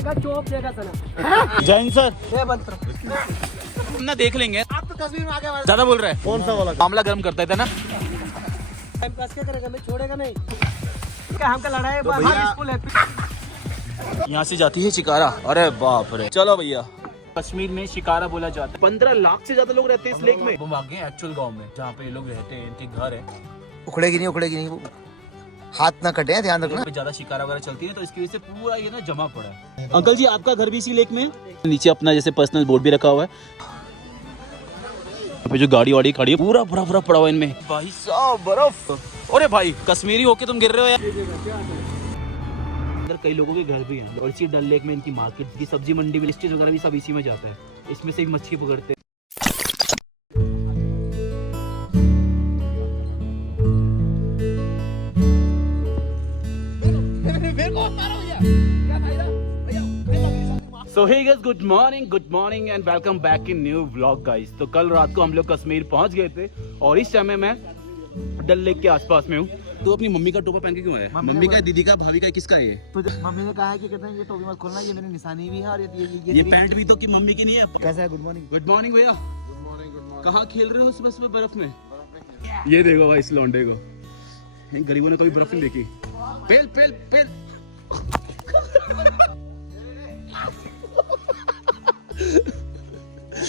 चौक देगा सना। जैन सर ना देख लेंगे। आप तो तस्वीर में आगे ज्यादा बोल रहे हैं। कौन सा वाला मामला गर्म करता था ना। टाइम पास क्या करेगा, मैं छोड़ेगा नहीं। क्या हमका लड़ाई तो भैया- स्कूल है। यहाँ से जाती है शिकारा। अरे बाप रे, चलो भैया। कश्मीर में शिकारा बोला जाता है। 15 लाख से ज्यादा लोग रहते हैं इस लेक में। वो आगे एक्चुअल गांव में जहाँ पे ये लोग रहते हैं, इनके घर है। उखड़ेगी नहीं वो हाथ ना कटे, ध्यान रखना। ज्यादा शिकारा वगैरह चलती है तो इसकी वजह से पूरा ये ना जमा पड़ा है। अंकल जी, आपका घर भी इसी लेक में? नीचे अपना जैसे पर्सनल बोर्ड भी रखा हुआ है। यहाँ पे जो गाड़ी वाड़ी खड़ी है पूरा बर्फ पड़ा हुआ है इनमें। भाई साहब बर्फ। अरे भाई, कश्मीरी होके तुम गिर रहे हो यार। अंदर कई लोगों के घर भी हैं और इसी डल लेक में इनकी मार्केट की सब्जी मंडी में लिस्टेज वगैरह भी सब इसी में जाता है। इसमें से मच्छी पकड़ते हैं। So hey guys, good morning and welcome back in new vlog guys। तो कल रात को हम लोग कश्मीर पहुंच गए थे और इस समय मैं डल लेक के आसपास में हूँ। तो अपनी मम्मी का टोपा पहन के क्यों आया? मम्मी का, दीदी का, भाभी का, किसका है ये? तो मम्मी ने कहा है कि कहते हैं ये टोपी मत खोलना, ये मेरी निशानी भी है और ये पैंट भी तो कि मम्मी की नहीं है। कैसा है? Good morning. गुड मॉर्निंग भैया। कहाँ खेल रहे हो सुबह सुबह बर्फ में? ये देखो भाई इस लौंडे को, इन गरीबों ने कभी बर्फ नहीं देखी। पेल पेल पेल।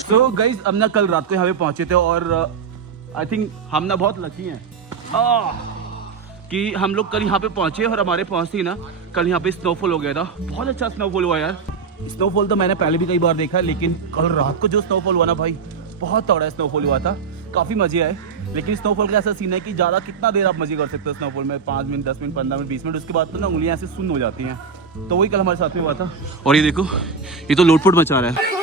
So guys, अब ना कल रात को यहाँ पे पहुंचे थे और आई थिंक हम ना बहुत लकी हैं कि हम लोग कल यहाँ पे पहुंचे और हमारे पहुंचते ही ना कल यहाँ पे स्नोफॉल हो गया था। बहुत अच्छा स्नोफॉल हुआ यार। स्नोफॉल तो मैंने पहले भी कई बार देखा है, लेकिन कल रात को जो स्नोफॉल हुआ ना भाई, बहुत तगड़ा स्नोफॉल हुआ था। काफ़ी मजे आए। लेकिन स्नोफॉल का ऐसा सीन है कि ज़्यादा कितना देर आप मजे कर सकते हो स्नोफॉल में? 5 मिनट, 10 मिनट, 15 मिनट, 20 मिनट, उसके बाद तो ना उंगलियाँ ऐसे सुन्न हो जाती हैं। तो वही कल हमारे साथ में हुआ था। और ये देखो, ये तो लोटपोट मचा रहा है।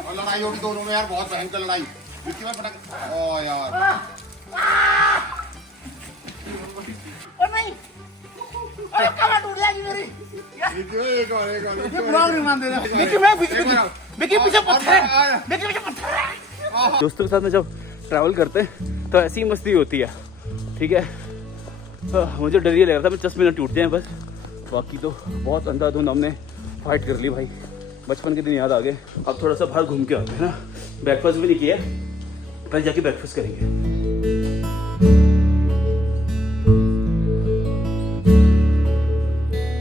और लड़ाई होगी दोनों में यार, बहुत भयंकर लड़ाई। मिट्टी में पटक। ओ यार। और नहीं, अरे कहाँ टूट जाएगी मेरी? एक और। ये ब्लॉग नहीं मान देना। विकी पीछे पत्थर है। विकी पीछे पत्थर है। दोस्तों के साथ में जब ट्रैवल करते हैं तो ऐसी ही मस्ती होती है, ठीक है। मुझे डर ये लग रहा था मैं 10 मिनट टूट जाए बस, बाकी तो बहुत अंधाधुंध हमने फाइट कर ली भाई। बचपन के दिन याद आ गए। अब थोड़ा सा बाहर घूम के आते हैं ना। ब्रेकफास्ट भी नहीं किया, पहले जाके ब्रेकफास्ट करेंगे।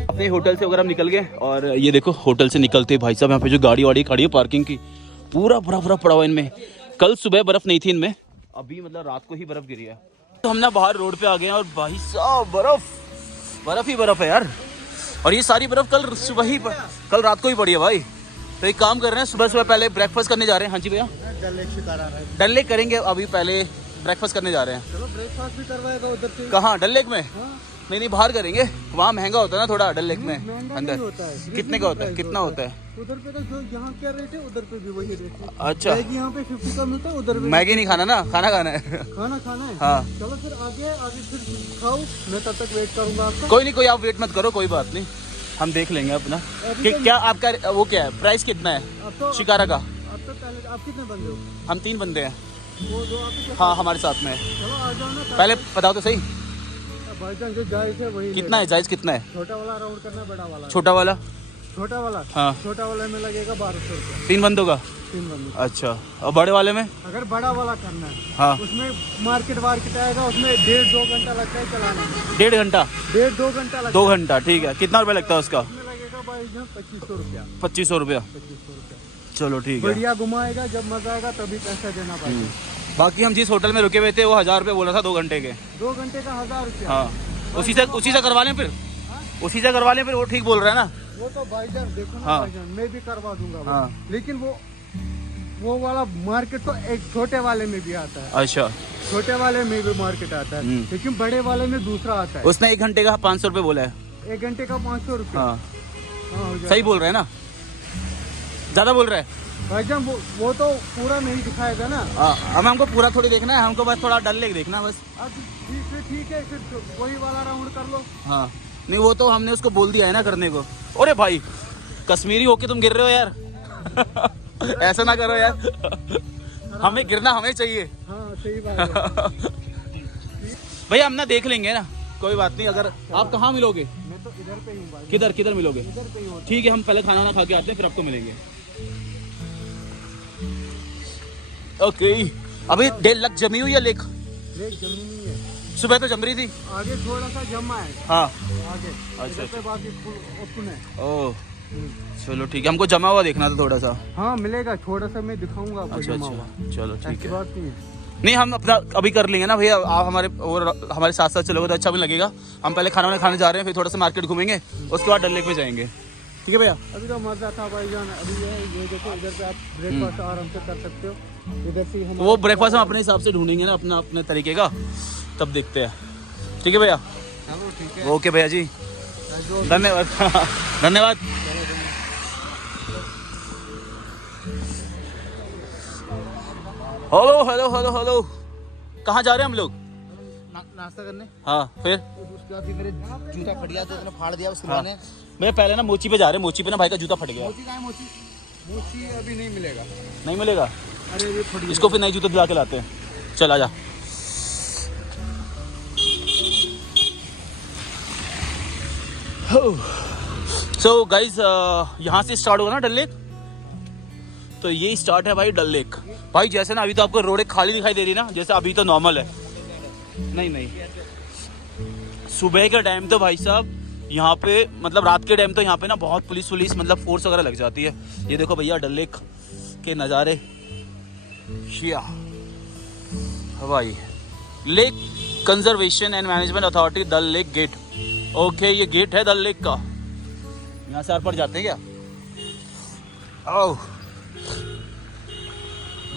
अपने होटल से अगर हम निकल गए और ये देखो होटल से निकलते भाई साहब यहाँ पे जो गाड़ी वाड़ी खड़ी है पार्किंग की, पूरा बर्फ पड़ा हुआ इनमें। कल सुबह बर्फ नहीं थी इनमें, अभी मतलब रात को ही बर्फ गिरी है। तो हम ना बाहर रोड पे आ गए हैं और भाई साहब बर्फ ही बर्फ है यार। और ये सारी बर्फ कल रात को ही पड़ी है भाई। तो एक काम कर रहे हैं, सुबह पहले ब्रेकफास्ट करने जा रहे हैं। हाँ जी भैया, डल लेक करेंगे। अभी पहले ब्रेकफास्ट करने जा रहे हैं। चलो ब्रेकफास्ट भी करवाएगा उधर से। कहाँ? डल लेक में? नहीं बाहर करेंगे, वहाँ महंगा होता है ना थोड़ा। डल लेक में अंदर होता है। कितने का होता है? कितना होता है उधर पे? तो जो यहाँ क्या रेट है उधर पे भी वही रेट है। अच्छा, यहाँ पे 50 का मिलता है, उधर पे मैगी नहीं खाना ना, खाना खाना है। खाना है। हाँ चलो फिर आगे फिर खाओ, मैं तब तक वेट करूंगा आपका। कोई नहीं, आप वेट मत करो, कोई बात नहीं, हम देख लेंगे अपना। क्या आपका वो क्या है, प्राइस कितना है शिकारा का? अब तो पहले आप कितने बंदे हो? हम 3 बंदे हैं। वो जो आपके हाँ हमारे साथ में है। चलो आ जाओ ना। पहले बताओ तो सही, भाईजान जो जायज है वही कितना है? जायज कितना है? छोटा वाला राउंड करना, बड़ा वाला? छोटा वाला? छोटा वाला? हाँ। छोटा वाले में लगेगा 1200 रुपया 3 बंदों का। 3 बंदे। अच्छा, और बड़े वाले में? अगर बड़ा वाला करना है हाँ, उसमें मार्केट आएगा, उसमें 1.5-2 घंटा लगता है चलाने में। 1.5 घंटा? 1.5-2 घंटा लगता 2 घंटा, ठीक है। कितना रुपया लगता है उसका? है। लगेगा भाईजान 2500 रुपया। 2500 रुपया? 2500 रुपया। चलो ठीक है। बढ़िया घुमाएगा, जब मजा आएगा तभी पैसा देना पड़ेगा। बाकी हम जिस होटल में रुके हुए थे वो 1000 रुपये बोला था 2 घंटे के। 2 घंटे का 1000 रुपया। हाँ, उसी से करवा लें फिर। उसी से करवा लें फिर, वो ठीक बोल रहा है ना। वो तो भाईजान देखो ना हाँ। भाईजान, मैं भी करवा दूंगा वो। हाँ। लेकिन वो वो वाला मार्केट तो एक छोटे वाले में भी आता है, अच्छा, छोटे वाले में भी मार्केट आता है, लेकिन बड़े वाले में दूसरा आता है। उसने 1 घंटे का 500 रुपये बोला है। 1 घंटे का 500 रुपये। हाँ हाँ, हो जाएगा। सही बोल रहे हैं ना, ज्यादा बोल रहे हैं। भाईजान वो तो पूरा नहीं दिखाएगा ना। अब हमको पूरा थोड़ी देखना है, हमको बस थोड़ा डल लेक देखना है बस। अब ठीक है, फिर वही वाला राउंड कर लो। हाँ नहीं, वो तो हमने उसको बोल दिया है ना करने को। अरे भाई कश्मीरी होके तुम गिर रहे हो यार। ऐसा ना करो यार, हमें गिरना हमें चाहिए। हाँ सही बात है। भैया हम ना देख लेंगे ना, कोई बात नहीं। अगर आप कहाँ मिलोगे? मैं तो इधर पे ही हूँ भाई। किधर मिलोगे? इधर पे ही हूँ। ठीक है, हम पहले खाना वाना खा के आते हैं, फिर आपको मिलेंगे। ओके, अभी 1.5 लाख जमी हुई है लेक। लेक जमी नहीं है, सुबह तो जम रही थी। आगे थोड़ा सा जमा है। हाँ आगे अच्छा, इधर पे बाकी फुल ओपन है। ओह चलो ठीक है, हमको जमा हुआ देखना था थोड़ा सा। हाँ मिलेगा, थोड़ा सा मैं दिखाऊंगा आपको अच्छा जमा हुआ। चलो ठीक ऐसी है। बात नहीं है। नहीं हम अपना अभी कर लेंगे ना भैया, आप हमारे साथ साथ चलोगे तो अच्छा भी लगेगा। हम पहले खाना वाना खाने जा रहे हैं, फिर थोड़ा सा मार्केट घूमेंगे, उसके बाद डल लेक में जाएंगे। ठीक है भैया। अभी तो मजा था भाईजान। अभी ये देखो, इधर पे आप ब्रेकफास्ट आराम से कर सकते हो। इधर से ही वो ब्रेकफास्ट हम अपने हिसाब से ढूंढेंगे ना, अपने तरीके का, तब देखते हैं। ठीक है भैया। ठीक है। ओके भैया जी, धन्यवाद। धन्यवाद। हेलो हेलो हेलो हेलो, कहाँ जा रहे हैं हम लोग? नाश्ता करने। हाँ फिर उसके बाद मेरे जूता फट गया तो उसने फाड़ दिया उसके हाँ। मैंने। मैं पहले ना मोची पे जा रहे हैं, मोची पे ना भाई का जूता फट गया। मोची कहाँ है? मोची अभी नहीं मिलेगा। नहीं मिलेगा? अरे ये थोड़ी इसको फिर नई जूता दिला के लाते हैं। चल आजा। सो गाइज यहाँ से स्टार्ट होगा ना डल लेक, तो ये स्टार्ट है भाई डल लेक। भाई जैसे ना अभी तो आपको रोड खाली दिखाई दे रही ना, जैसे अभी तो नॉर्मल है। नहीं सुबह के टाइम तो भाई साहब यहाँ पे, मतलब रात के टाइम तो यहाँ पे ना बहुत पुलिस मतलब फोर्स वगैरह लग जाती है। ये देखो भैया डल लेक के नज़ारे। शिया भाई, lake conservation and management authority Dal lake gate. Okay ये गेट है डल लेक का, यहाँ से आर पार जाते हैं क्या? ओह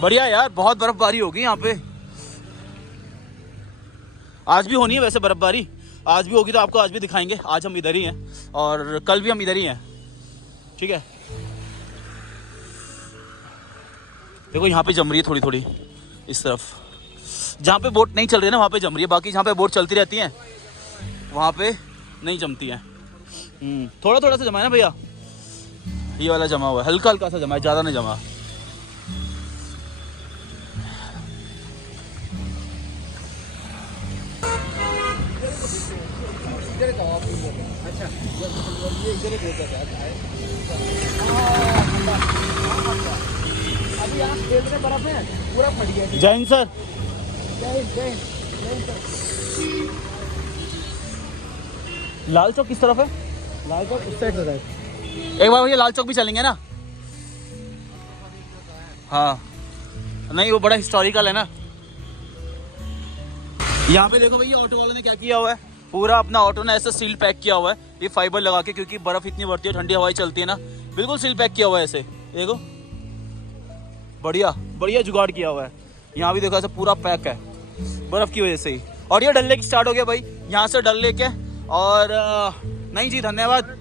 बढ़िया यार, बहुत बर्फबारी होगी यहाँ पे। आज भी होनी है वैसे बर्फबारी, आज भी होगी तो आपको आज भी दिखाएंगे। आज हम इधर ही हैं और कल भी हम इधर ही हैं। ठीक है, देखो यहाँ पे जम रही है थोड़ी थोड़ी इस तरफ, जहाँ पे बोट नहीं चल रही है ना वहाँ पे जम रही है, बाकी जहाँ पे बोट चलती रहती है वहाँ पे नहीं जमती है। थोड़ा थोड़ा सा जमा है ना भैया, ये वाला जमा हुआ है, हल्का हल्का सा जमा है, ज़्यादा नहीं जमा। अभी यहाँ खेल में बर्फ है, पूरा फट गया। जय हिंद सर। लाल चौक किस तरफ है? लाल चौक उस साइड है। एक बार भैया लाल चौक भी चलेंगे ना? हाँ नहीं वो बड़ा हिस्टोरिकल है ना। यहाँ पे देखो भैया ऑटो वालों ने क्या किया हुआ है, पूरा अपना ऑटो ना ऐसा सील पैक किया हुआ है, ये फाइबर लगा के, क्योंकि बर्फ इतनी बढ़ती है, ठंडी हवाएं चलती है ना, बिल्कुल सील पैक किया हुआ है ऐसे। देखो बढ़िया बढ़िया जुगाड़ किया हुआ है। यहाँ भी देखो ऐसा पूरा पैक है बर्फ की वजह से ही। और ये डल लेक स्टार्ट हो गया भाई, यहाँ से डल लेक है। और नहीं जी धन्यवाद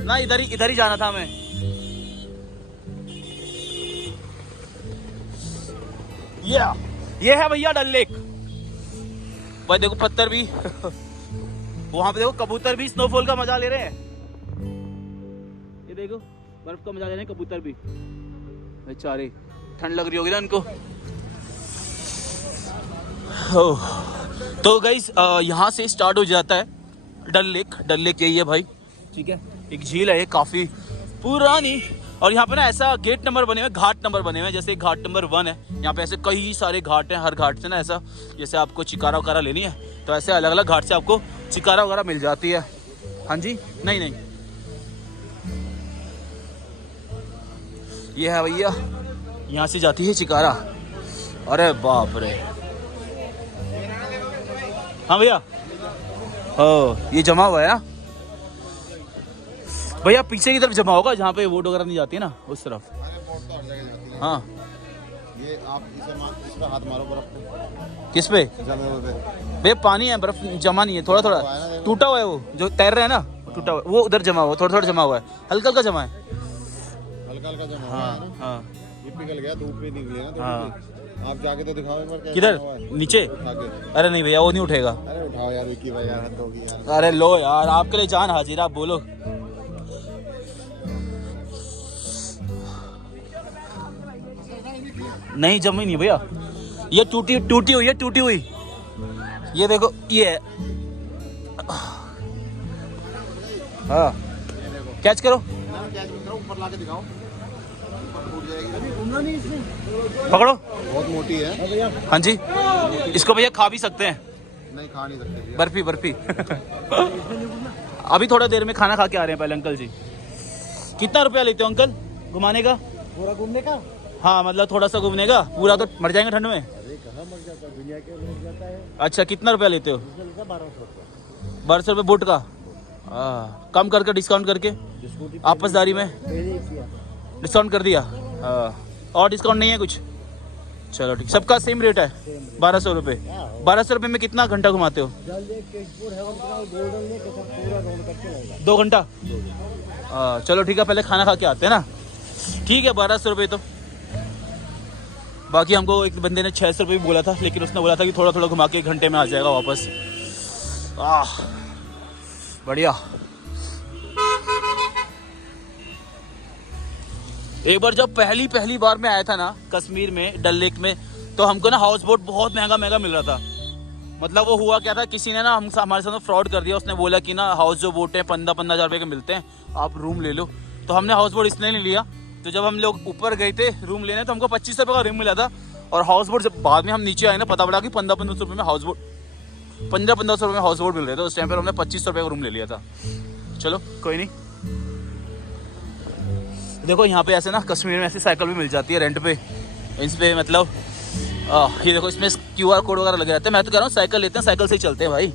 ना, इधर ही जाना था हमें। ये है भैया डल लेक। भाई देखो पत्थर भी वहां पे देखो कबूतर भी स्नोफॉल का मजा ले रहे हैं। ये देखो बर्फ का मजा ले रहे हैं कबूतर भी बेचारे, ठंड लग रही होगी ना उनको। तो गाइस यहाँ से स्टार्ट हो जाता है डल लेक। डल लेक यही है भाई, ठीक है, एक झील है ये काफी पुरानी। और यहाँ पे ना ऐसा गेट नंबर बने हुए, घाट नंबर बने हुए, जैसे घाट नंबर 1 है। यहाँ पे ऐसे कई सारे घाट हैं, हर घाट से ना ऐसा, जैसे आपको चिकारा वकारा लेनी है तो ऐसे अलग अलग घाट से आपको चिकारा वगैरह मिल जाती है। हाँ जी नहीं ये है भैया, यहाँ से जाती है चिकारा। अरे बाप रे, हाँ भैया ये जमा हुआ है ना भैया, पीछे की तरफ जमा होगा जहाँ पे वोट वगैरह नहीं जाती है ना, उस तरफ। हाँ ये आप इस पे हाथ मारो बर्फ पे, किस पे? जमीन पे। भैया पानी है, बर्फ जमा नहीं है, थोड़ा थोड़ा टूटा हुआ है वो जो तैर रहे हैं ना, टूटा हुआ वो उधर जमा हुआ, थोड़ा थोड़ा जमा हुआ है, हल्का हल्का जमा है। हल्का हल्का जमा हुआ है ना, हाँ ये पिघल गया, धूप पे निकले ना, हाँ। आप जाके तो दिखाओ एक बार कैसा किधर? हुआ है। नीचे? उठा के। अरे नहीं भैया वो नहीं उठेगा। अरे उठाओ यार विक्की भाई, यार हद होगी यार। अरे लो यार, आपके लिए जान हाजिर, आप बोलो। नहीं जमी नहीं भैया, ये टूटी हुई है, टूटी हुई। ये देखो ये है। हाँ कैच करो, कैच करो, ऊपर लाके दिखाओ, ऊपर टूट जाएगी। पकड़ो। बहुत मोटी है। हाँ जी, इसको भैया खा भी सकते हैं। नहीं खा नहीं सकते। बर्फी बर्फी। अभी थोड़ा देर में खाना खा के आ रहे हैं पहले अंकल जी। कितना रुपया लेते हो अंकल घुमाने का? पूरा घूमने का? हाँ मतलब थोड़ा सा घूमने का, पूरा तो मर जाएंगे ठंड में। अरे कहाँ मर जाता है, दुनिया के लोग जाता है। अच्छा कितना रुपया लेते हो? 1200 1200 रुपये बोट का। कम करके डिस्काउंट करके आपसदारी में डिस्काउंट कर दिया। और डिस्काउंट नहीं है कुछ? चलो ठीक, सबका सेम रेट है 1200 रुपये। 1200 रुपये में कितना घंटा घुमाते हो? 2 घंटा। चलो ठीक है, पहले खाना खा के आते हैं ना। ठीक है 1200 रुपये तो। बाकी हमको एक बंदे ने 600 रुपये भी बोला था, लेकिन उसने बोला था कि थोड़ा थोड़ा घुमा के 1 घंटे में आ जाएगा वापस। बढ़िया। एक बार जब पहली बार मैं आया था ना कश्मीर में, डल लेक में, तो हमको ना हाउस बोट बहुत महंगा मिल रहा था। मतलब वो हुआ क्या था, किसी ने ना हमारे साथ फ्रॉड कर दिया। उसने बोला कि ना हाउस जो बोट है 15-15 हज़ार रुपये के मिलते हैं, आप रूम ले लो। तो हमने हाउस बोट इसलिए नहीं लिया। तो जब हम लोग ऊपर गए थे रूम लेने, तो हमको 2500 रुपये का रूम मिला था। और हाउस बोट जब बाद में हम नीचे आए ना, पता पड़ा कि 1500 रुपये में हाउस बोट, 1500 रुपये में हाउस बोट मिल रहे थे। उस टाइम पर हमने 2500 रुपये का रूम ले लिया था। चलो कोई नहीं। देखो यहाँ पे ऐसे ना कश्मीर में ऐसी साइकिल भी मिल जाती है रेंट पे, इस पे मतलब ये देखो इसमें QR कोड वगैरह लगे रहते हैं। मैं तो कह रहा हूँ साइकिल लेते हैं, साइकिल से ही चलते हैं भाई।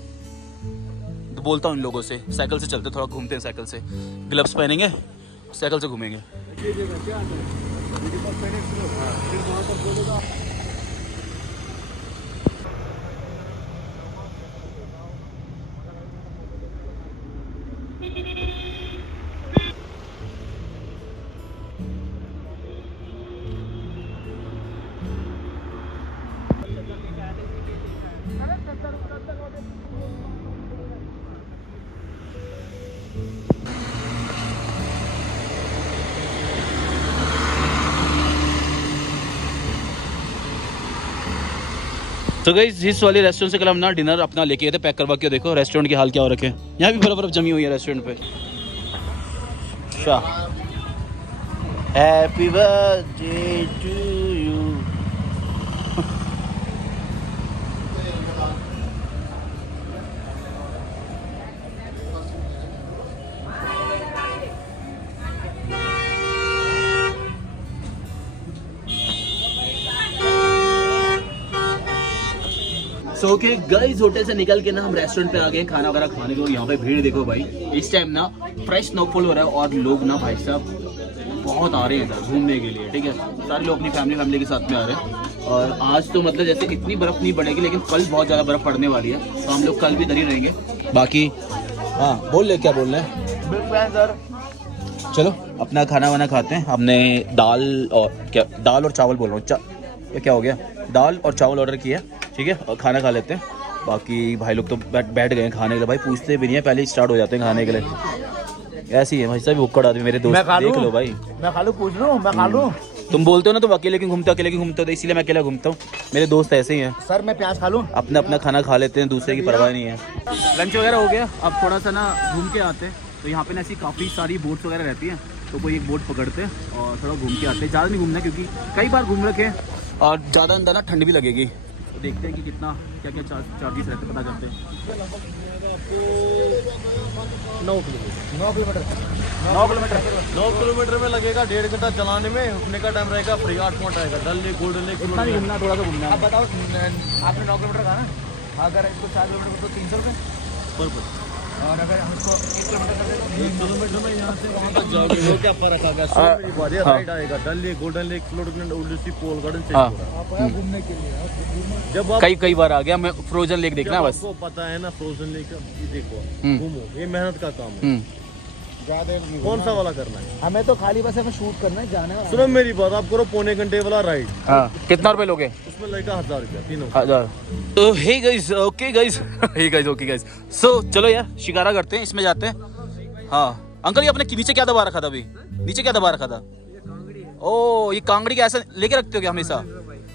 तो बोलता हूँ इन लोगों से साइकिल से चलते, थोड़ा घूमते हैं साइकिल से, ग्लव्स पहनेंगे, साइकिल से घूमेंगे। तो गाइस इस वाले रेस्टोरेंट से कल हम ना डिनर अपना लेके गए थे, पैक करवा के। देखो रेस्टोरेंट की हाल क्या हो रखे हैं, यहाँ भी बर्फ जमी हुई है रेस्टोरेंट पे। Happy birthday to you. So okay guys, hotel से निकल के ना हम रेस्टोरेंट पे आ गए खाना वगैरह खाने को। यहाँ पे भीड़ देखो भाई, इस टाइम ना फ्रेश स्नोफॉल हो रहा है और लोग ना भाई साहब बहुत आ रहे हैं इधर घूमने के लिए। ठीक है, सारे लोग अपनी फैमिली के साथ में आ रहे हैं। और आज तो मतलब जैसे इतनी बर्फ़ नहीं पड़ेगी, लेकिन कल बहुत ज़्यादा बर्फ़ पड़ने वाली है, तो हम लोग कल भी इधर ही रहेंगे। बाकी हाँ बोल ले, क्या बोल रहे हैं सर? चलो अपना खाना वाना खाते हैं। हमने दाल और चावल बोल रहा हूँ, क्या हो गया, दाल और चावल ऑर्डर किया। ठीक है, और खाना खा लेते हैं। बाकी भाई लोग तो बैठ गए हैं खाने के लिए। भाई पूछते भी नहीं है, पहले ही स्टार्ट हो जाते हैं खाने के लिए। ऐसी है भाई साहब, भुक्कड़ आदमी मेरे दोस्त, देख लो भाई। मैं खा लूं, पूछ लूं, मैं खा लूं। तुम बोलते हो ना तुम अकेले क्यों घूमते हो, तो इसीलिए मैं अकेला घूमता हूँ। मेरे दोस्त ऐसे ही हैं सर। मैं प्याज खा लूं। अपना खाना खा लेते हैं, दूसरे की परवाह नहीं है। लंच वगैरह हो गया, अब थोड़ा सा ना घूम के आते हैं। तो यहाँ पे ना ऐसी काफ़ी सारी बोट्स वगैरह रहती हैं, तो कोई एक बोट पकड़ते हैं और थोड़ा घूम के आते हैं। ज़्यादा नहीं घूमना क्योंकि कई बार घूम रखे हैं और ज़्यादा अंदर ना ठंड भी लगेगी। तो देखते हैं कि कितना क्या चार्जेस रहते हैं, पता करते हैं। 9 किलोमीटर में लगेगा 1.5 घंटा चलाने में। रुकने का टाइम रहेगा फ्री 8 मिनट रहेगा। डल लेक, गोल्डन लेक इतना नहीं घूमना, थोड़ा सा घूमना। आप बताओ, आपने 9 किलोमीटर कहा ना, अगर इसको 4 किलोमीटर तो 300 रुपये पर और अगर हमको 1 किलोमीटर में यहाँ से वहाँ तक जाओगे तो क्या फर्क आ गया? 100 मेरी बात है, राइट आएगा Dal lake, golden lake, floating old pole garden से आप आए घूमने के लिए। जब आप कई बार आ गया मैं, फ्रोजन लेक देखना है बस। आपको पता है ना फ्रोजन लेक, देखो घूमो, ये मेहनत का काम है। कौन सा वाला करना है? हमें तो खाली बस हमें शूट करना है, जाने वाला। सुनो मेरी बात, आप करो पौने घंटे वाला राइड, हाँ, कितना रुपए लोगे? उसमें लगेगा 1000 रुपया तीनों। 1000। तो hey guys, okay guys, hey guys, okay guys. So चलो यार शिकारा करते हैं, इसमें जाते हैं। हाँ अंकल, ये आपने नीचे क्या दबा रखा था अभी? नीचे क्या दबा रखा था? ओ, ये कांगड़ी का ऐसा लेके रखते हो क्या हमेशा?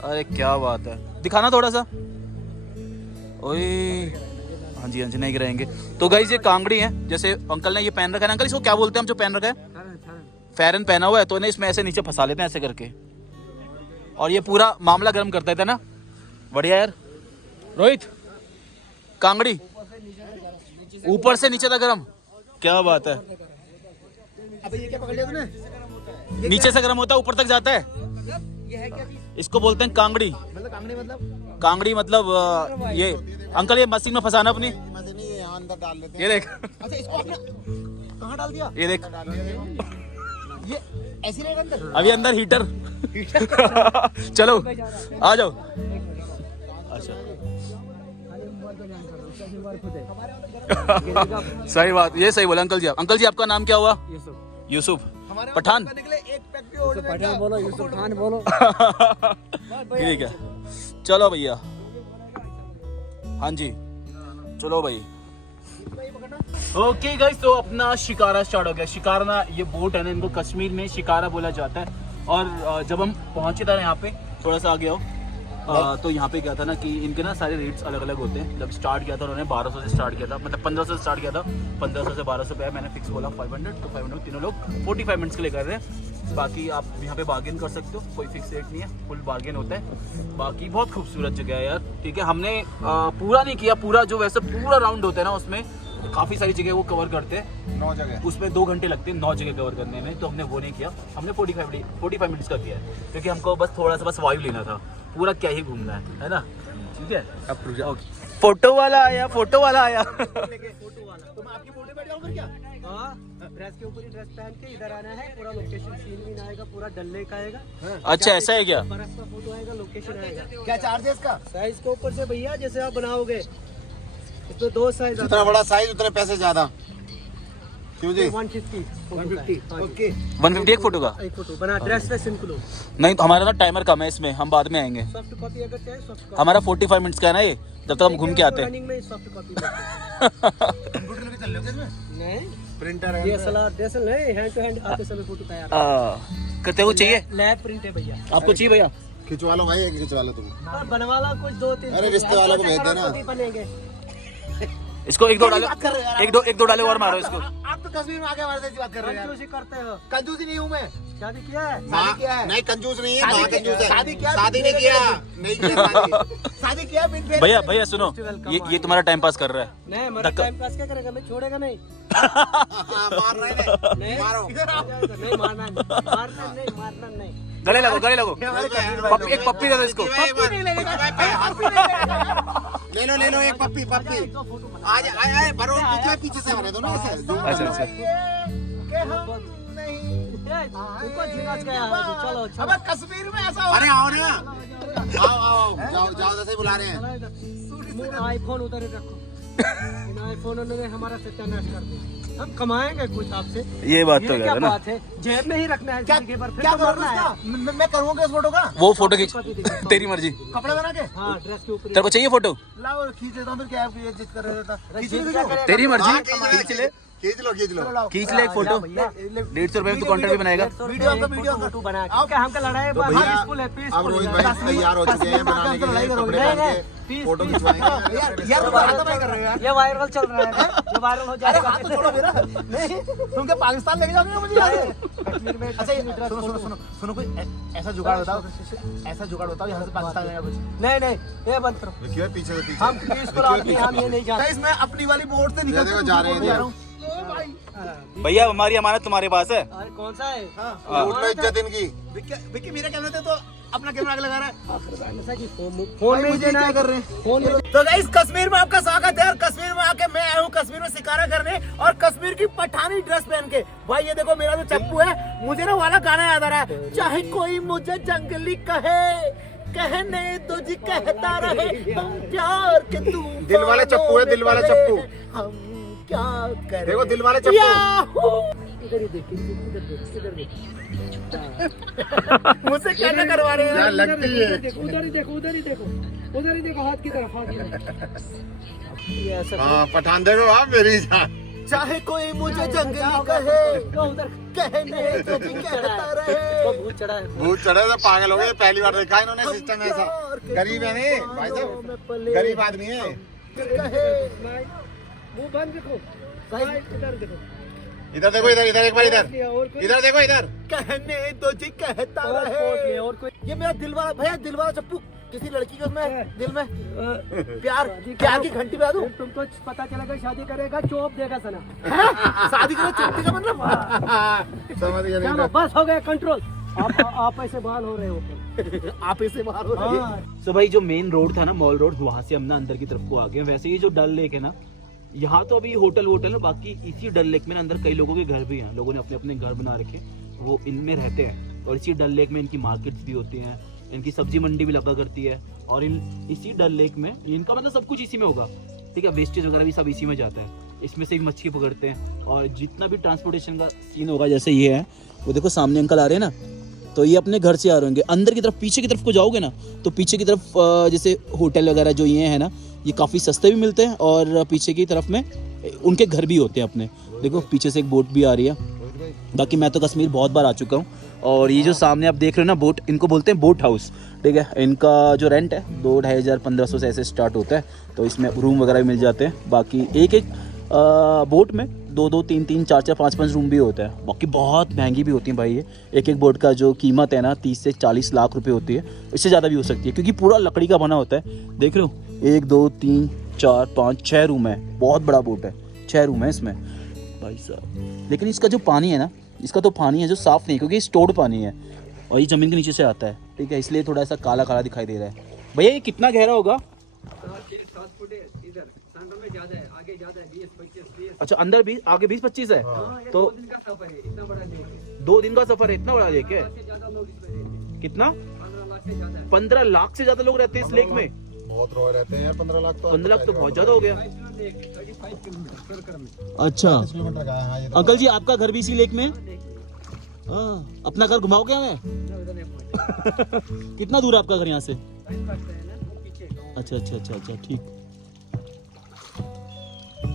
अरे क्या बात है, दिखाना थोड़ा सा। ओए हाँ जी नहीं गिराएंगे। तो गाइस ये कांगड़ी है, जैसे अंकल ने ये पहन रखा है। अंकल इसको क्या बोलते हैं हम जो पहन रखा है? फैरन पहना हुआ है, तो इन्हें इसमें ऐसे नीचे फंसा लेते हैं ऐसे करके, और ये पूरा मामला गर्म कर देता है ना। बढ़िया यार रोहित, कांगड़ी ऊपर से नीचे तक गर्म, क्या बात है। अबे ये क्या पकड़ लिया तूने? नीचे से गर्म होता है, ऊपर तक जाता है। ये है क्या चीज? इसको बोलते हैं कांगड़ी। मतलब कांगड़ी मतलब? कांगड़ी मतलब ये अंकल, ये मशीन में फंसाना अपनी। अंदर डाल लेते ये देख, अच्छा, इसको आपने कहाँ डाल दिया? ये देख, ये ऐसे रहेगा अंदर? अभी अंदर हीटर। चलो आ जाओ। अच्छा सही बात, ये सही बोला अंकल जी। अंकल जी आपका नाम क्या हुआ? यूसुफ। पठान? पठान बोलो, यूसुफ खान बोलो। ठीक है चलो भैया। हाँ जी चलो भाई। ओके गाइस, तो अपना शिकारा स्टार्ट हो गया। शिकारा ना ये बोट है ना, इनको कश्मीर में शिकारा बोला जाता है। और जब हम पहुंचे थे यहाँ पे, थोड़ा सा आगे आओ, तो यहाँ पे क्या था ना कि इनके ना सारे रेट्स अलग अलग होते हैं। जब स्टार्ट किया था उन्होंने 1200 से स्टार्ट किया था, मतलब 1500 से स्टार्ट किया था। 1500 से 1200 पे मैंने फिक्स बोला 500, तो 500 तीनों लोग 45 मिनट्स के लिए कर रहे हैं। बाकी आप यहाँ पे बार्गेन कर सकते हो, कोई फिक्स रेट नहीं है, फुल बार्गेन होता है। बाकी बहुत खूबसूरत जगह है यार। ठीक है, हमने पूरा नहीं किया, पूरा जो वैसे पूरा राउंड होता है ना उसमें काफ़ी सारी जगह वो कवर करते हैं। 9 जगह, उसमें 2 घंटे लगते हैं 9 जगह कवर करने में, तो हमने वो नहीं किया। हमने 45 मिनट्स का किया है, क्योंकि हमको बस थोड़ा सा बस वाइब लेना था, पूरा क्या ही घूमना है ना। ठीक है, अब फोटो वाला आया, फोटो वाला आया। तुम आपकी फोटो बैठ जाओ फिर क्या? हाँ, ड्रेस के ऊपर ही ड्रेस पहन के इधर आना है, पूरा लोकेशन सीन भी आएगा, पूरा डल लेक आएगा। अच्छा ऐसा है क्या? बर्फ का फोटो आएगा, लोकेशन आएगा। क्या चार्ज है इसका? साइज के ऊपर से भैया, जैसे आप बनाओगे इसमें 2 साइज। जितना बड़ा साइज उतने पैसे ज्यादा। क्यों जी? 150 ओके। 150 एक फोटो का? एक फोटो बना, ड्रेस पे सिंपल हो। नहीं तो हमारा ना टाइमर कम है इसमें, हम बाद में आएंगे। सॉफ्ट कॉपी अगर चाहिए सॉफ्ट कॉपी। हमारा 45 मिनट्स का है ना ये, जब तक हम घूम के आते हैं। रनिंग में सॉफ्ट कॉपी कंप्यूटर लेके चल रहे हो इसमें? नहीं, प्रिंटर है DSLR नहीं, हैंड टू हैंड आते समय फोटो तैयार करते हो चाहिए? लैब प्रिंट है भैया। आपको चाहिए भैया? खिंचवा लो भाई, एक खिंचवा लो तुम। और बनवा ला कुछ 2-3। अरे रिश्ते वालों को भेज देना। बनेंगे। इसको एक दो डालो, एक दो डाले और मारो इसको। आप तो कश्मीर में आके हमारे से बात कर रहे हो यार। कंजूसी करते हो। कंजूसी नहीं हूँ मैं। शादी किया है? शादी किया है? नहीं कंजूस नहीं है, शादी वहाँ कंजूस है। शादी किया? शादी नहीं किया, नहीं किया शादी। शादी किया बिन फेरे। भैया भैया सुनो, ये तुम्हारा टाइम पास कर रहा है। नहीं, मेरा टाइम पास क्या करेगा? मैं छोड़ेगा नहीं। मार रहे हैं। नहीं मारो। नहीं, मारना नहीं। गले लगो, गले लगो। एक पप्पी दे दो इसको। ले लो एक पप्पी। आज आए भरो पीछे से भरे दो ना ऐसे। अच्छा चलो अब कश्मीर में ऐसा। अरे आओ ना, आओ जाओ जैसे ही बुला रहे हैं। आईफोन उधर ही रखो। इन आईफोन ने हमारा सत्यानाश कर दिया। हम कमाएंगे कुछ आपसे, ये बात तो क्या है ना। बात है? जेब में ही रखना है जिंदगी भर, फिर क्या तो मरना है। करूँगा मैं करूँगा इस फोटो का? वो फोटो खींच, तेरी मर्जी। कपड़े बना के हाँ, ड्रेस के ऊपर। तेरे को चाहिए फोटो? लाओ खींच लेता हूँ, फिर क्या है, ये जिद कर रहे था। तेरी मर्जी, हाँ, खींच ले, खींच लो खींच ले एक फोटो। 150 रुपए में तो कंटेंट भी बनाएगा। वीडियो बना के क्या हमका लड़ाई पीसफुल है, अब रोहित भाई तैयार हो चुके हैं बनाने के लिए कपड़े पहन के फोटो खिंचवाएंगे। यार तुम हाथ कर रहे हो यार। ये वायरल चल रहा है, ये वायरल हो जाएगा। हाथ छोड़ो मेरा। नहीं तुम क्या पाकिस्तान लेके जाओगे मुझे यार? कश्मीर में। अच्छा सुनो कोई ऐसा जुगाड़ बताओ, यहाँ से पाकिस्तान जाएगा कुछ। नहीं, ये बंद करो। देखिए पीछे से हम पीसफुल आदमी, हम ये नहीं जानते। इसमें अपनी वाली बोर्ड से निकल जा रहे हैं। भैया हमारी अमानत तुम्हारे पास है। अरे कौन सा है? इज्जत इनकी। विक्की मेरा कहना था तो अपना कैमरा आगे लगा रहा है। फोन में मुझे क्या कर रहे हैं? फोन में तो गाइस कश्मीर में आपका स्वागत है और कश्मीर में आके मैं आया हूँ कश्मीर में शिकारा करने और कश्मीर की पठानी ड्रेस पहन के। भाई ये देखो मेरा जो चप्पू है, मुझे ना वाला गाना याद आ रहा है, चाहे कोई मुझे जंगली कहे, कहने तो जी कहता रहे, हम प्यार के तूफानों दिल वाले चप्पू है, दिल वाले चप्पू। हम क्या करें। देखो दिल वाले चप्पू। याहू! इधर ही देख, इधर देख, इधर देख। मुझसे क्या ना करवा रहे क्या हैं। लगती है। उधर ही देखो, उधर ही देखो, उधर ही देखो, हाथ की तरफ, हाथ की तरफ। ये ऐसा हाँ पठान देखो आप मेरी जान। चाहे कोई मुझे जंगली कहे, उधर कहने तो भी कहता रहे। भूत चढ़ा है। भूत चढ़े तो पागल हो गए, पहली बार देखा इन्होंने सिस्टम ऐसा। गरीब है नहीं भाई साहब, गरीब आदमी है। मुंह बंद देखो, इधर देखो, इधर देखो, इधर इधर एक बार इधर, और कोई इधर देखो इधर। कहने तो जी कहता और रहे। कोई नहीं, और कोई ये मेरा दिल वाला भैया, दिल वाला चप्पू किसी लड़की के उसमें दिल में प्यार की घंटी बजा दूं। तुमको पता चलेगा शादी करेगा चौप देगा सना। शादी करो चुप्पी का मतलब। समझ गए चलो नहीं? बस हो गया कंट्रोल। आप ऐसे बाल हो रहे हो। आप इसे मारो। तो भाई जो मेन रोड था ना, मॉल रोड, वहाँ से हम ना अंदर की तरफ को आ गए। वैसे ये जो डल लेक है ना, यहाँ तो अभी होटल वोटल है, बाकी इसी डल लेक में ना अंदर कई लोगों के घर भी हैं। लोगों ने अपने अपने घर बना रखे, वो इनमें रहते हैं। और इसी डल लेक में इनकी मार्केट्स भी होती हैं, इनकी सब्जी मंडी भी लगा करती है। और इसी डल लेक में इनका मतलब सब कुछ इसी में होगा, ठीक है। वेस्टेज वगैरह भी सब इसी में जाता है, इसमें से ही मच्छी पकड़ते हैं। और जितना भी ट्रांसपोर्टेशन का सीन होगा, जैसे ये है, वो देखो सामने अंकल आ रहे हैं ना, तो ये अपने घर से आ रहे होंगे। अंदर की तरफ, पीछे की तरफ को जाओगे ना, तो पीछे की तरफ जैसे होटल वगैरह जो ये है ना, ये काफ़ी सस्ते भी मिलते हैं। और पीछे की तरफ में उनके घर भी होते हैं अपने। देखो पीछे से एक बोट भी आ रही है। बाकी मैं तो कश्मीर बहुत बार आ चुका हूँ। और ये जो सामने आप देख रहे हो ना बोट, इनको बोलते हैं बोट हाउस, ठीक है। इनका जो रेंट है 2-2,500-1,500 से ऐसे स्टार्ट होता है। तो इसमें रूम वगैरह भी मिल जाते हैं। बाकी एक एक बोट में 2-2, 3-3, 4-4, 5-5 रूम भी होता है। बाकी बहुत महंगी भी होती है भाई। ये एक एक बोट का जो कीमत है ना 30 से 40 लाख रुपए होती है। इससे ज़्यादा भी हो सकती है, क्योंकि पूरा लकड़ी का बना होता है। देख रहे हो, 1, 2, 3, 4, 5, 6 रूम है। बहुत बड़ा बोट है, 6 रूम है इसमें भाई साहब। लेकिन इसका जो पानी है ना, इसका तो पानी है जो साफ़ नहीं, क्योंकि स्टोर्ड पानी है और ये ज़मीन के नीचे से आता है, ठीक है। इसलिए थोड़ा सा काला काला दिखाई दे रहा है। भैया ये कितना गहरा होगा? 7 फुट है इधर, सेंटर में ज्यादा है, आगे ज्यादा है, 20-25 अच्छा, अंदर भी आगे 20-25 है। तो 2 दिन का सफर है, इतना बड़ा लेक है। 2 दिन का सफर है, इतना बड़ा लेक है। से ज्यादा लोग इसमें रहते हैं। कितना? 15 लाख से ज्यादा है। 15 लाख से ज्यादा लोग रहते हैं इस लेक में। बहुत रो रहते हैं यार, 15 लाख तो। 15 लाख तो बहुत ज्यादा हो गया। 35 किलोमीटर सर्कल में। अच्छा 30 किलोमीटर का है। हाँ, ये तो अंकल जी, आपका घर भी इसी लेक में? हाँ, अपना घर घुमाओगे हमें? कितना दूर है आपका घर यहाँ से? अच्छा अच्छा अच्छा अच्छा, ठीक।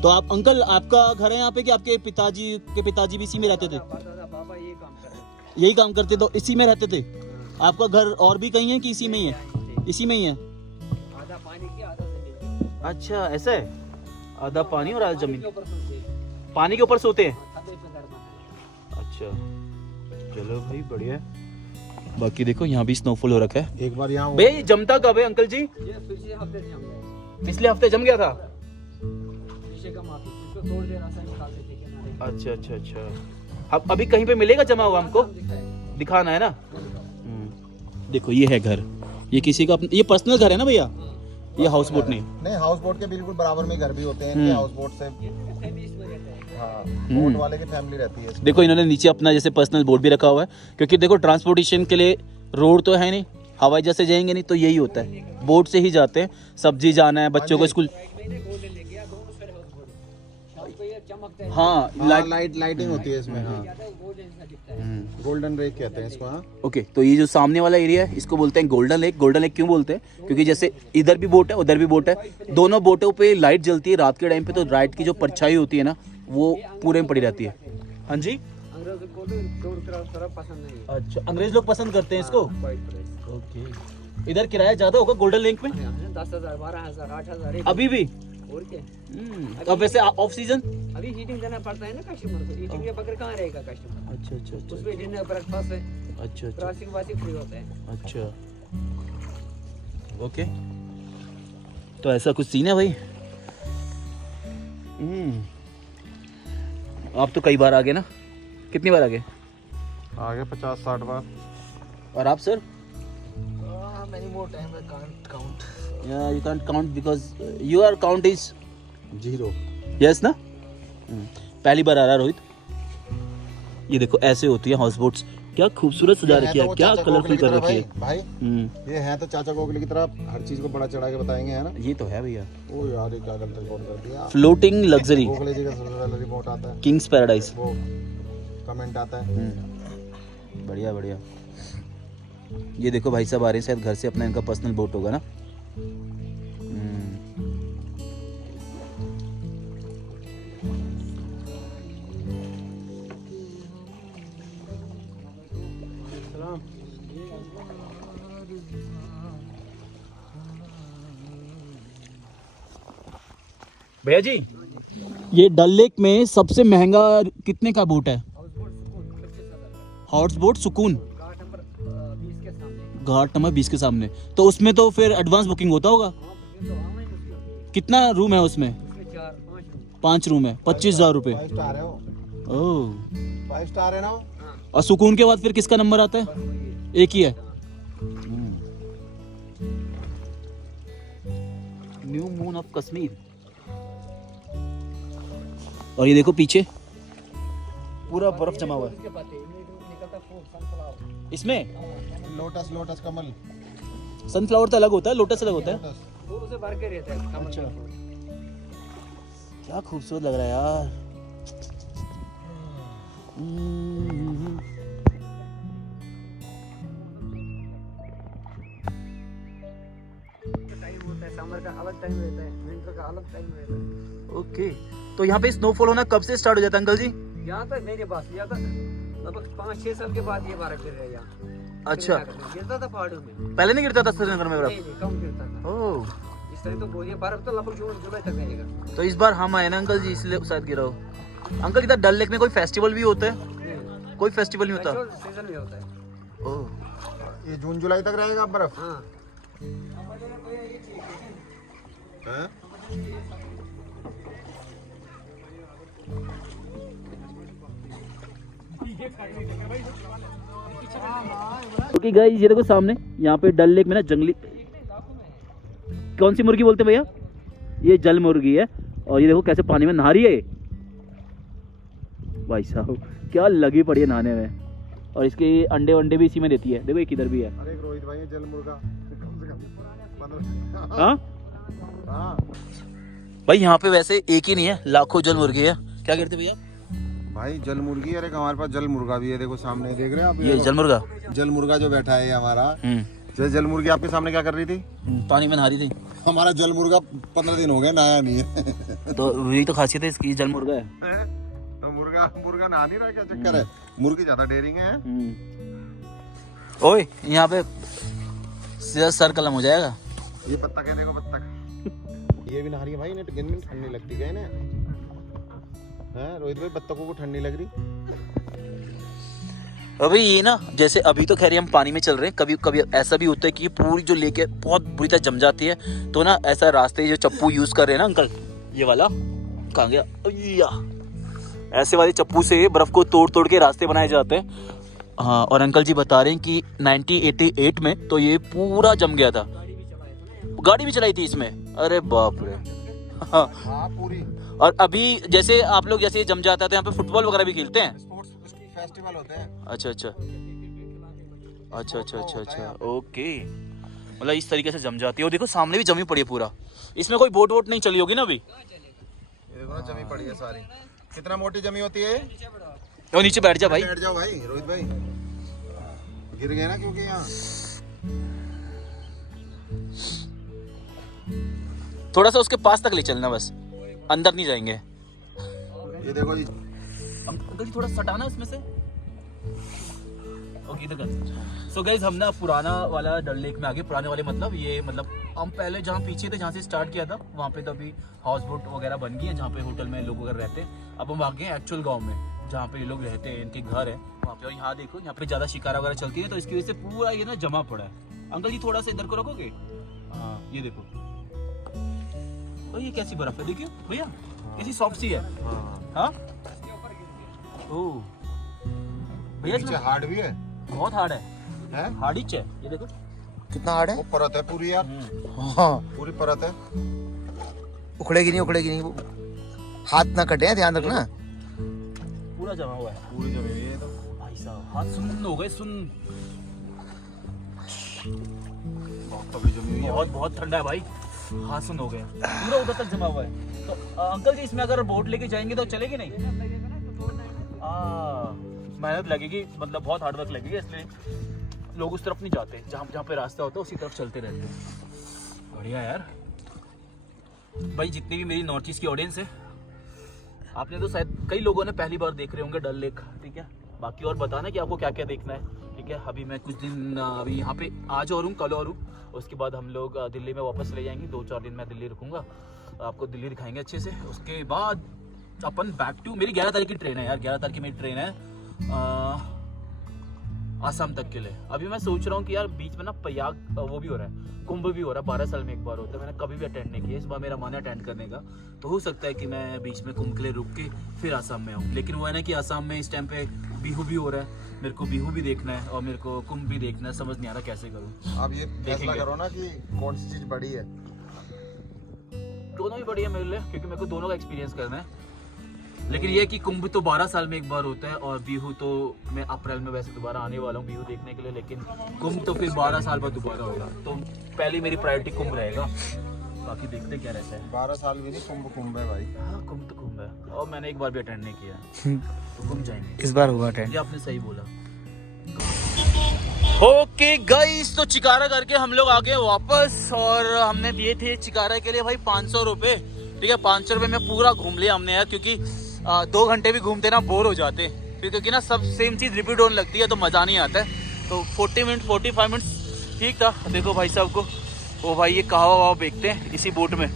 तो आप अंकल, आपका घर है यहाँ पे कि आपके पिताजी भी इसी में रहते थे? बाबा ये काम कर रहे हैं। यही काम करते, तो इसी में रहते थे। आपका घर और भी कहीं है कि इसी में ही है? इसी में ही है। आधा पानी की, आधा जमीन। अच्छा ऐसा है, आधा पानी और आधा जमीन। के ऊपर सोते हैं। पानी के ऊपर सोते हैं? खड्डे पे घर बना है। अच्छा चलो भाई, बढ़िया है। बाकी देखो यहाँ भी स्नोफॉल हो रखा है। एक बार यहाँ भाई ये जमता कब है अंकल जी? ये पिछले हफ्ते से हम गए। पिछले हफ्ते जम गया था। शीशे का माफी, इसको तोड़ दे, रास्ता निकालते थे किनारे। अच्छा अच्छा अच्छा, अब अभी कहीं पे मिलेगा जमा हुआ हमको? दिखाना है ना। देखो ये है घर, ये किसी का ये पर्सनल घर है ना भैया, ये हाउस बोट नहीं। हाउस बोट के बिल्कुल बराबर में घर भी होते हैं इनके। हाउस बोट से हाँ, बोट वाले की फैमिली रहती है। देखो इन्होंने नीचे अपना जैसे पर्सनल बोट भी रखा हुआ है, क्योंकि देखो ट्रांसपोर्टेशन के लिए रोड तो है नहीं, हवाई जहाज से जाएंगे नहीं, तो यही होता है, बोट से ही जाते हैं। सब्जी जाना है, बच्चों को स्कूल। हाँ लाइटिंग होती है इसमें। हाँ, गोल्डन लेक कहते हैं इसको। हाँ, ओके, तो ये जो सामने वाला एरिया है इसको बोलते हैं गोल्डन लेक। गोल्डन लेक क्यों बोलते हैं? क्योंकि जैसे इधर भी बोट है, उधर भी बोट है, दोनों बोटों पे लाइट जलती है रात के टाइम पे, तो रात की जो परछाई होती है ना, वो पूरे में पड़ी रहती है। हाँ जी, अंग्रेजों को भी दूर तरफ पसंद नहीं है। अच्छा, अंग्रेज लोग पसंद करते हैं इसको। ओके, इधर किराया ज्यादा होगा गोल्डन लेक में? 10,000, 12,000, 8,000 अभी भी? और क्या? अब वैसे ऑफ सीजन? अभी हीटिंग देना पड़ता है ना कस्टमर को। हीटिंग के बगैर कहाँ रहेगा कस्टमर? अच्छा अच्छा अच्छा उसमें डिनर ब्रेकफास्ट है, अच्छा अच्छा क्रॉसिंग वासिंग फ्री होता है। अच्छा, ओके। तो ऐसा कुछ सीन है भाई। आप तो कई बार आ गए ना? कितनी बार आ गए? आगे 50-60 बार। और आप sir? Many more time I can't count. Yeah, you can't count because your count is 0. yes ना. पहली बार आ रहा रोहित. ये देखो ऐसे होती है हाउस बोट्स. क्या खूबसूरत सजा रखी है, क्या कलरफुल कर रखी है भाई. ये है तो चाचा कोकले की तरह हर चीज को बड़ा चढ़ा के बताएंगे, है ना. ये तो है भैया. ओ यार ये क्या गलत रिपोर्ट कर दिया. फ्लोटिंग लग्जरी कोकले जी का सबसे पहले रिपोर्ट आता है, किंग्स पैराडाइज. वो कमेंट आता है. बढ़िया बढ़िया. ये देखो भाई साहब आ रहे हैं, शायद घर से अपना इनका पर्सनल बोट होगा ना. भैया जी, ये डल लेक में सबसे महंगा कितने का बोट है? हाउस बोट सुकून, घाट नंबर 20 के सामने. तो उसमें तो फिर एडवांस बुकिंग होता होगा. कितना रूम है उसमें? 5 रूम है. 25,000 रुपये. 5 स्टार है वो. ओह, 5 स्टार है ना. और सुकून के बाद फिर किसका नंबर आता है? एक ही है. New moon of Kashmir. और ये देखो पीछे पूरा बर्फ जमा हुआ है इसमें. लोटस कमल. सनफ्लावर तो अलग होता है, लोटस अलग होता है. लोटस. भर के रहता है. अच्छा, क्या खूबसूरत लग रहा है यार. टाइम होता है, समर का अलग टाइम रहता है, विंटर का अलग टाइम रहता है. ओके, तो यहाँ पे स्नोफॉल होना कब से स्टार्ट हो जाता है अंकल जी? यहाँ तक मेरे पास यहाँ तक लगभग 5-6 साल के बाद ये बारिश गिर रहा है यहाँ. अच्छा, गिरता था पहाड़ों में. पहले नहीं गिरता था श्रीनगर में बर्फ? नहीं, कम गिरता था. ओह, इस तरह तो बोलिए बर्फ तो लगभग जून जुलाई तक रहेगा. तो इस बार हम आए ना अंकल जी, इसलिए शायद गिरा हो. अंकल इधर डल लेक में कोई फेस्टिवल भी होता है? कोई फेस्टिवल नहीं होता? सीजन में होता है. ओह, ये जून जुलाई तक रहेगा बर्फ. हाँ. हैं? ओके गाइस, ये देखो सामने यहाँ पे डल लेक में ना जंगली, कौन सी मुर्गी बोलते हैं भैया? ये जल मुर्गी है. और ये देखो कैसे पानी में नहा रही है भाई साहब, क्या लगी पड़ी है नहाने में. और इसके अंडे वंडे भी इसी में देती है. देखो एक इधर भी है. अरे रोहित भाई, जल मुर्गा कम से कम 15. हाँ हाँ भाई, यहाँ पे वैसे एक ही नहीं है, लाखों जल मुर्गी है. क्या कहते भैया? भाई जल मुर्गी. अरे हमारे पास जल मुर्गा भी है. देखो सामने देख रहे हैं आप, ये जल मुर्गा. जल मुर्गा जो बैठा है ये हमारा. जल मुर्गी आपके सामने क्या कर रही थी? पानी में नहा रही थी. हमारा जल मुर्गा 15 दिन हो गए नहाया नहीं है. तो यही तो खासियत है इसकी, जल मुर्गा है. तो मुर्गा नहा नहीं रहा, क्या चक्कर है? मुर्गी ज्यादा डेयरिंग है. ओए, यहाँ पे सीधा सर कलम हो जाएगा. ये बत्तख है, देखो बत्तख. ये भी नहा रही है भाई. इन्हें तो गिन में ठंडी लगती है ना. हैं रोहित भाई, बत्तखों को ठंडी लग रही? अभी ये ना, जैसे अभी तो खैर हम पानी में चल रहे हैं, कभी कभी ऐसा भी होता है कि पूरी जो लेक है बहुत बुरी तरह जम जाती है. तो ना ऐसा रास्ते जो चप्पू यूज कर रहे हैं ना अंकल, ये वाला कहाँ गया, अय्या, ऐसे वाले चप्पू से बर्फ को तोड़ तोड़ के रास्ते बनाए जाते हैं. हाँ, और अंकल जी बता रहे हैं कि 1988 में तो ये पूरा जम गया था. गाड़ी भी चलाई थी इसमें. अरे बाप रे. हाँ, पूरी. और अभी जैसे आप लोग जैसे जम जाता है तो यहाँ पे फुटबॉल वगैरह भी खेलते हैं. फेस्टिवल होते हैं. अच्छा अच्छा अच्छा अच्छा अच्छा अच्छा, ओके. मतलब इस तरीके से जम जाती है. और देखो सामने भी जमी पड़ी है पूरा. इसमें कोई बोट वोट नहीं चली होगी ना अभी? ये देखो ना, जमी पड़ी है सारी. कितना मोटी जमी होती है. और नीचे बैठ जा भाई. बैठ जाओ भाई रोहित भाई. गिर गए ना क्योंकि यहाँ थोड़ा सा उसके पास तक ले चलना, बस अंदर नहीं जाएंगे. ये देखो जी. अंकल जी थोड़ा सटाना इसमें से. ओके, इधर कर. सो गाइस, हम ना पुराना वाला डल लेक में आ गए. पुराने वाले मतलब ये, मतलब हम पहले जहाँ पीछे थे, जहाँ से स्टार्ट किया था, वहाँ पे तो अभी हाउस बोट वगैरह बन गई है, जहाँ पे होटल में लोग वगैरह रहते हैं. अब हम आ गए एक्चुअल गाँव में, जहाँ पे ये लोग रहते हैं, इनके घर है वहाँ पे. और यहाँ देखो, यहाँ पे ज़्यादा शिकार वगैरह चलती है, तो इसकी वजह से पूरा ये ना जमा पड़ा है. अंकल जी थोड़ा सा इधर को रखोगे? हाँ, ये देखो. और ये कैसी बर्फ है, देखिए भैया, कैसी सॉफ्ट सी है. हाँ, ओह भैया, नीचे हार्ड भी है. बहुत हार्ड है. हैं? हार्ड ही है, ये देखो. कितना हार्ड है? वो परत है पूरी यार, हाँ पूरी परत है। उखड़ेगी नहीं वो। हाथ ना कटे, ध्यान रखना। पूरा जमा हुआ है, पूरी जमी हुई है तो। भाई साहब हाथ सुन्न हो गए, सुन। कभी जमी हुई है। बहुत बहुत ठंडा है भाई, हाथ सुन्न हो गए, पूरा उधर तक जमा हुआ है। तो अंकल जी इसमें अगर बोट लेके जाएंगे तो चलेगी नहीं? मेहनत लगेगी, मतलब बहुत हार्ड वर्क लगेगी, इसलिए लोग उस तरफ नहीं जाते, जहाँ जहाँ पे रास्ता होता है उसी तरफ चलते रहते हैं। बढ़िया यार भाई, जितनी भी मेरी नॉर्थ ईस्ट की ऑडियंस है, आपने तो शायद कई लोगों ने पहली बार देख रहे होंगे डल लेक, ठीक है। बाकी और बताना कि आपको क्या क्या देखना है, ठीक है। अभी मैं कुछ दिन अभी यहाँ पे आज और हूँ, कल और हूँ, उसके बाद हम लोग दिल्ली में वापस ले जाएंगे। 2-4 दिन मैं दिल्ली रुकूंगा, आपको दिल्ली दिखाएंगे अच्छे से। उसके बाद अपन बैक टू, मेरी 11 तारीख की ट्रेन है यार, 11 तारीख की मेरी ट्रेन है आसाम तक के लिए। अभी मैं सोच रहा हूँ कि यार बीच में ना प्रयाग वो भी हो रहा है, कुंभ भी हो रहा है, 12 साल में एक बार होता है, मैंने कभी भी अटेंड नहीं किया। इस बार मेरा मन है अटेंड करने का, तो हो सकता है कि मैं बीच में कुंभ के लिए रुक के फिर आसाम में आऊँ। लेकिन वो है ना कि आसाम में इस टाइम पे बिहू भी हो रहा है, मेरे को बिहू भी देखना है और मेरे को कुंभ भी देखना है, समझ नहीं आ रहा कैसे करूँ। आप ये फैसला करो ना कि कौन सी चीज बड़ी है। दोनों ही बढ़िया मेरे लिए, क्योंकि मेरे को दोनों का एक्सपीरियंस करना है। लेकिन ये कि कुंभ तो 12 साल में एक बार होता है, और बिहू तो मैं अप्रैल में वैसे दोबारा आने वाला हूँ बिहू देखने के लिए, लेकिन कुंभ तो फिर 12 साल बाद दोबारा होगा। तो पहली मेरी प्रायोरिटी कुंभ रहेगा, बाकी देखते क्या रहता है। 12 साल भी नहीं, कुंभ है भाई। हाँ कुंभ तो कुंभ है, और मैंने एक बार भी अटेंड नहीं किया है, तो कुंभ जाएंगे इस बार हुआ अटेंड। ये आपने सही बोला। ओके गाइस, तो चिकारा करके हम लोग आ गए वापस, और हमने दिए थे चिकारा के लिए भाई 500 रुपये, ठीक है। 500 रुपये में पूरा घूम लिया हमने यार, क्योंकि 2 घंटे भी घूमते ना बोर हो जाते, फिर क्योंकि ना सब सेम चीज़ रिपीट होने लगती है तो मज़ा नहीं आता है। तो 40 मिनट 45 मिनट ठीक था। देखो भाई साहब को, वो भाई ये कहावा वहावा बेचते हैं इसी बोट में।